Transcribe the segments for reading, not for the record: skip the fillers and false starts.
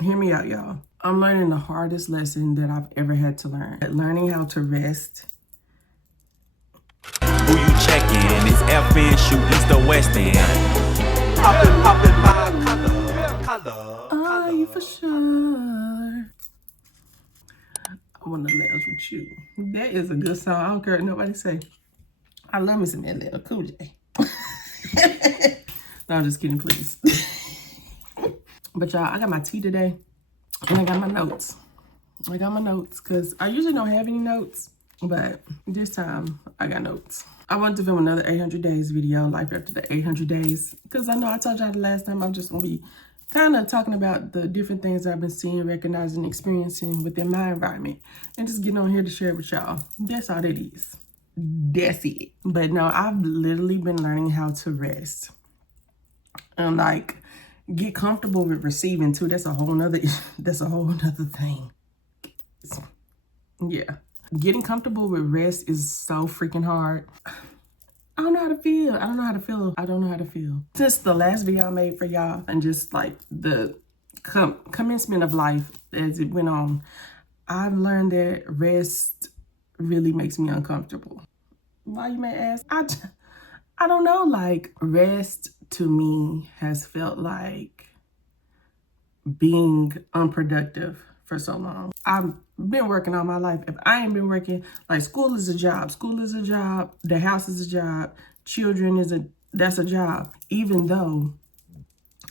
Hear me out, y'all. I'm learning the hardest lesson that I've ever had to learn. Learning how to rest. Who you checking? It's FN, shoot east or west end. Poppin' my color. Are you for sure? I want to laugh with you. That is a good song. I don't care what nobody say. I love me some LL Cool J. No, I'm just kidding, please. But y'all, I got my tea today and I got my notes. I got my notes because I usually don't have any notes, but this time I got notes. I wanted to film another 800 days video, life after the 800 days, because I know I told y'all the last time I'm just going to be kind of talking about the different things I've been seeing, recognizing, experiencing within my environment, and just getting on here to share it with y'all. That's all that is. That's it. But no, I've literally been learning how to rest and like get comfortable with receiving too. That's a whole nother thing. Yeah. Getting comfortable with rest is so freaking hard. I don't know how to feel. I don't know how to feel. I don't know how to feel. Since the last video I made for y'all and just like the commencement of life as it went on, I've learned that rest really makes me uncomfortable. Why, you may ask? I don't know. Like, rest to me has felt like being unproductive for so long. I've been working all my life. If I ain't been working, like, school is a job. School is a job. The house is a job. Children that's a job. Even though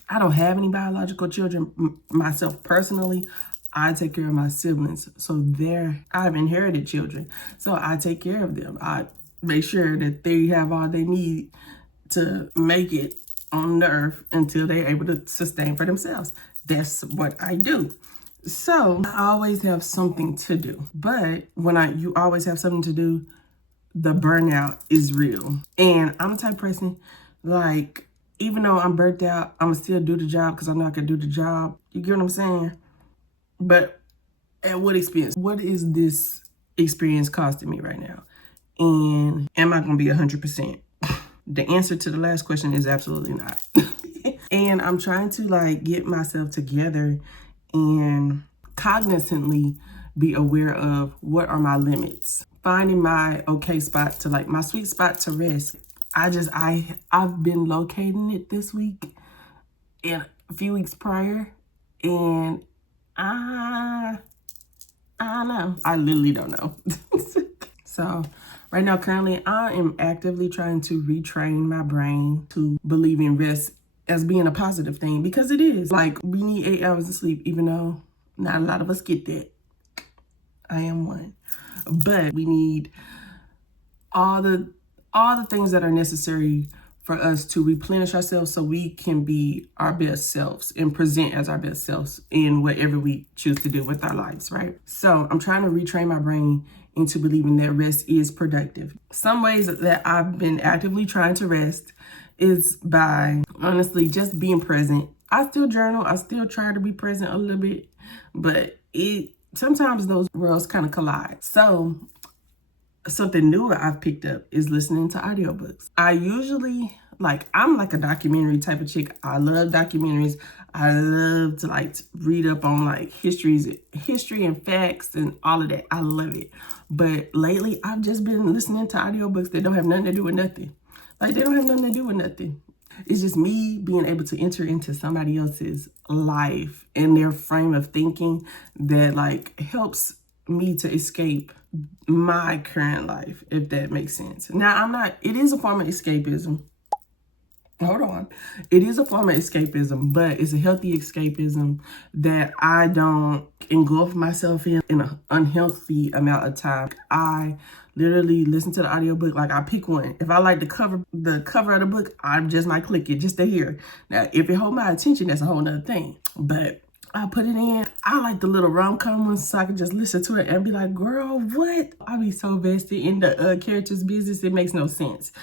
I don't have any biological children myself personally, I take care of my siblings. So I've inherited children. So I take care of them. I make sure that they have all they need to make it on the earth until they're able to sustain for themselves. That's what I do. So I always have something to do. But when you always have something to do, the burnout is real. And I'm the type of person, like, even though I'm burnt out, I'm gonna still do the job because I know I can do the job. You get what I'm saying? But at what expense? What is this experience costing me right now? And am I gonna be 100%? The answer to the last question is absolutely not. And I'm trying to like get myself together and cognizantly be aware of what are my limits. Finding my okay spot to like my sweet spot to rest. I've been locating it this week and a few weeks prior, and I don't know. I literally don't know. So right now, currently, I am actively trying to retrain my brain to believe in rest as being a positive thing, because it is. Like, we need 8 hours of sleep, even though not a lot of us get that. I am one. But we need all the things that are necessary for us to replenish ourselves so we can be our best selves and present as our best selves in whatever we choose to do with our lives, right? So I'm trying to retrain my brain into believing that rest is productive. Some ways that I've been actively trying to rest is by honestly just being present. I still journal. I still try to be present a little bit, but sometimes those worlds kind of collide. So something new I've picked up is listening to audiobooks. I'm like a documentary type of chick. I love documentaries. I love to like read up on like history and facts and all of that. I love it. But lately I've just been listening to audiobooks that don't have nothing to do with nothing. Like, they don't have nothing to do with nothing. It's just me being able to enter into somebody else's life and their frame of thinking that like helps me to escape my current life, if that makes sense. Now, it is a form of escapism. Hold on. It is a form of escapism, but it's a healthy escapism that I don't engulf myself in an unhealthy amount of time. I literally listen to the audiobook, like I pick one. If I like the cover of the book, I just might click it just to hear. Now, if it hold my attention, that's a whole nother thing. But I put it in. I like the little rom-com ones so I can just listen to it and be like, girl, what? I be so vested in the character's business, it makes no sense.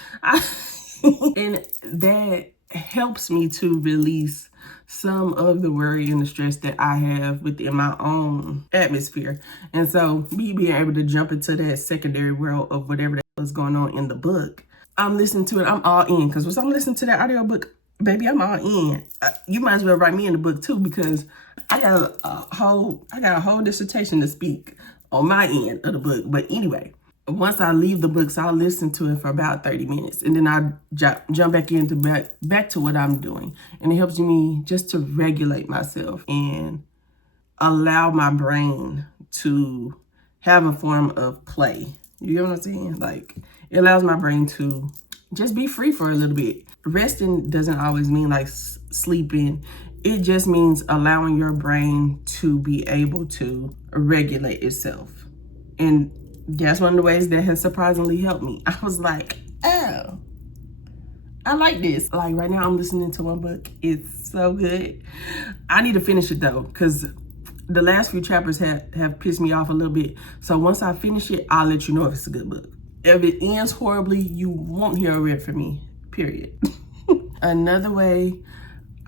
And that helps me to release some of the worry and the stress that I have within my own atmosphere. And so me being able to jump into that secondary world of whatever that was going on in the book, I'm listening to it, I'm all in. Because once I'm listening to that audiobook, baby, I'm all in. You might as well write me in the book too, because I got a whole dissertation to speak on my end of the book. But anyway, once I leave the books, I'll listen to it for about 30 minutes, and then I jump back into back to what I'm doing, and it helps me just to regulate myself and allow my brain to have a form of play. You know what I'm saying? Like, it allows my brain to just be free for a little bit. Resting doesn't always mean like sleeping. It just means allowing your brain to be able to regulate itself. And that's one of the ways that has surprisingly helped me. I was like, oh, I like this. Like right now I'm listening to one book. It's so good. I need to finish it though, because the last few chapters have pissed me off a little bit. So once I finish it, I'll let you know if it's a good book. If it ends horribly, you won't hear a word from me, period. Another way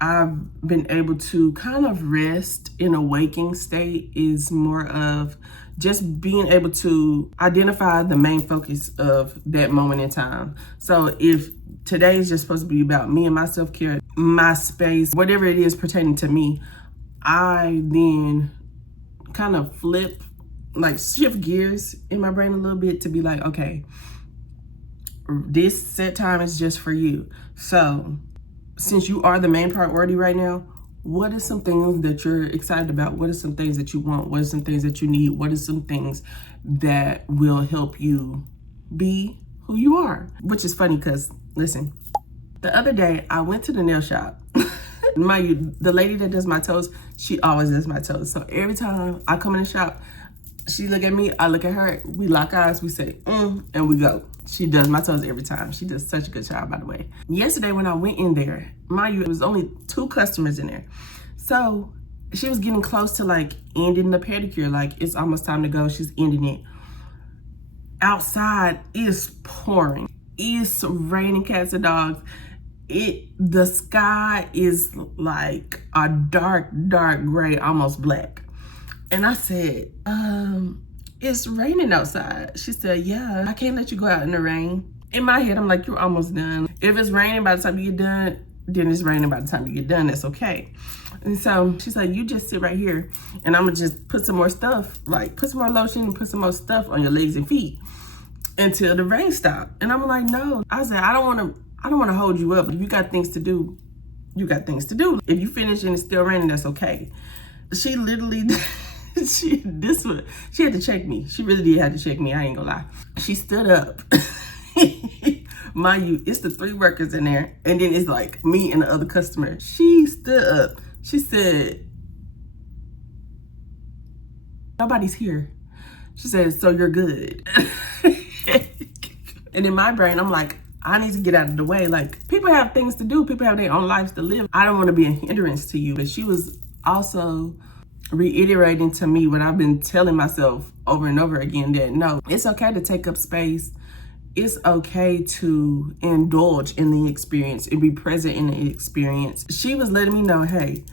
I've been able to kind of rest in a waking state is more of just being able to identify the main focus of that moment in time. So if today is just supposed to be about me and my self-care, my space, whatever it is pertaining to me, I then kind of shift gears in my brain a little bit to be like, okay, this set time is just for you. So since you are the main priority right now, what are some things that you're excited about? What are some things that you want? What are some things that you need? What are some things that will help you be who you are? Which is funny because, listen, the other day I went to the nail shop. Mind you, the lady that does my toes, she always does my toes. So every time I come in the shop, she look at me, I look at her, we lock eyes, we say, and we go. She does my toes every time. She does such a good job, by the way. Yesterday when I went in there, mind you, it was only 2 customers in there. So she was getting close to like ending the pedicure. Like it's almost time to go. She's ending it. Outside is pouring. It's raining cats and dogs. The sky is like a dark gray, almost black. And I said, it's raining outside. She said, yeah, I can't let you go out in the rain. In my head, I'm like, you're almost done. If it's raining by the time you get done, then it's raining by the time you get done. That's okay. And so she's like, you just sit right here and I'm gonna just put some more stuff, like put some more lotion and put some more stuff on your legs and feet until the rain stops. And I'm like, no. I said, I don't wanna hold you up. If you got things to do, you got things to do. If you finish and it's still raining, that's okay. She literally, she had to check me. She really did have to check me, I ain't gonna lie. She stood up. Mind you, it's the 3 workers in there, and then it's like me and the other customer. She stood up. She said, nobody's here. She said, so you're good. And in my brain, I'm like, I need to get out of the way. Like, people have things to do. People have their own lives to live. I don't want to be a hindrance to you. But she was also reiterating to me what I've been telling myself over and over again, that no, it's okay to take up space. It's okay to indulge in the experience and be present in the experience. She was letting me know, hey,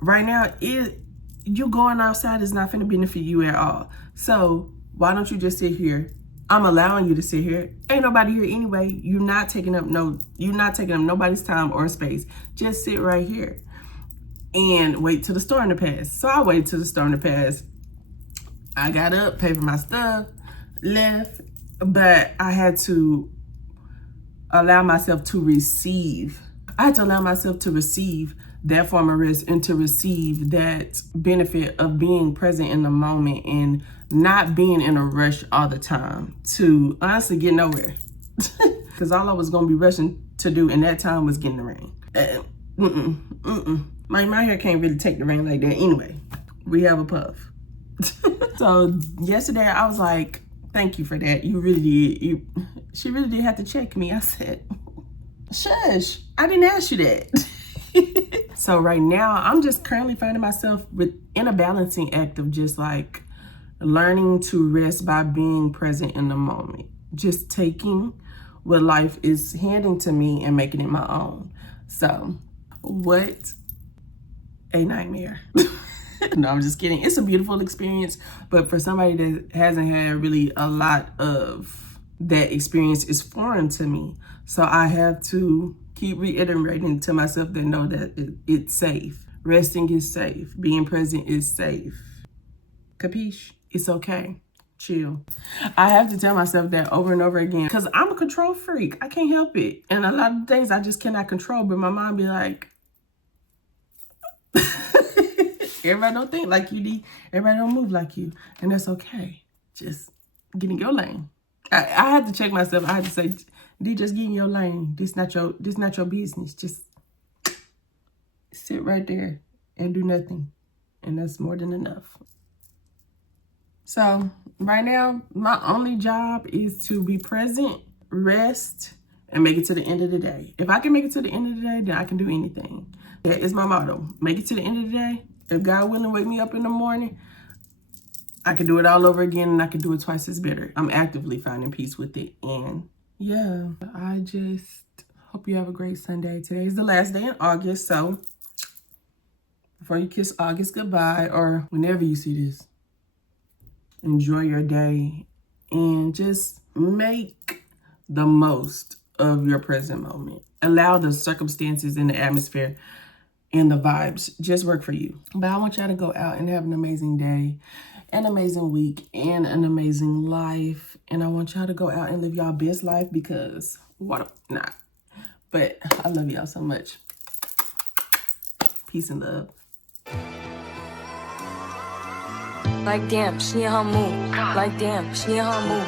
right now, you going outside is not gonna benefit you at all. So why don't you just sit here? I'm allowing you to sit here. Ain't nobody here anyway. You're not taking up nobody's time or space. Just sit right here and wait till the storm to pass. So I waited till the storm to pass. I got up, paid for my stuff, left, but I had to allow myself to receive. I had to allow myself to receive that form of rest and to receive that benefit of being present in the moment and not being in a rush all the time to honestly get nowhere. Because all I was going to be rushing to do in that time was get in the rain. My hair can't really take the rain like that anyway. We have a puff. So yesterday I was like, thank you for that. You really did. She really did have to check me. I said, shush, I didn't ask you that. So right now I'm just currently finding myself in a balancing act of just like learning to rest by being present in the moment. Just taking what life is handing to me and making it my own. So what a nightmare. No, I'm just kidding. It's a beautiful experience, but for somebody that hasn't had really a lot of that experience, is foreign to me. So I have to keep reiterating to myself that know that it's safe. Resting is safe. Being present is safe. Capiche? It's okay. Chill. I have to tell myself that over and over again because I'm a control freak. I can't help it. And a lot of things I just cannot control, but my mind be like, everybody don't think like you, D. Everybody don't move like you. And that's okay. Just get in your lane. I had to check myself. I had to say, D, just get in your lane. This not your business. Just sit right there and do nothing. And that's more than enough. So right now, my only job is to be present, rest, and make it to the end of the day. If I can make it to the end of the day, then I can do anything. That is my motto. Make it to the end of the day. If God willing, wake me up in the morning, I can do it all over again, and I can do it twice as better. I'm actively finding peace with it. And yeah, I just hope you have a great Sunday. Today is the last day in August, so before you kiss August goodbye, or whenever you see this, enjoy your day and just make the most of your present moment. Allow the circumstances and the atmosphere and the vibes just work for you. But I want y'all to go out and have an amazing day, an amazing week, and an amazing life. And I want y'all to go out and live y'all best life because what not. But I love y'all so much. Peace and love. Like damn, she in her mood. Like damn, she in her mood.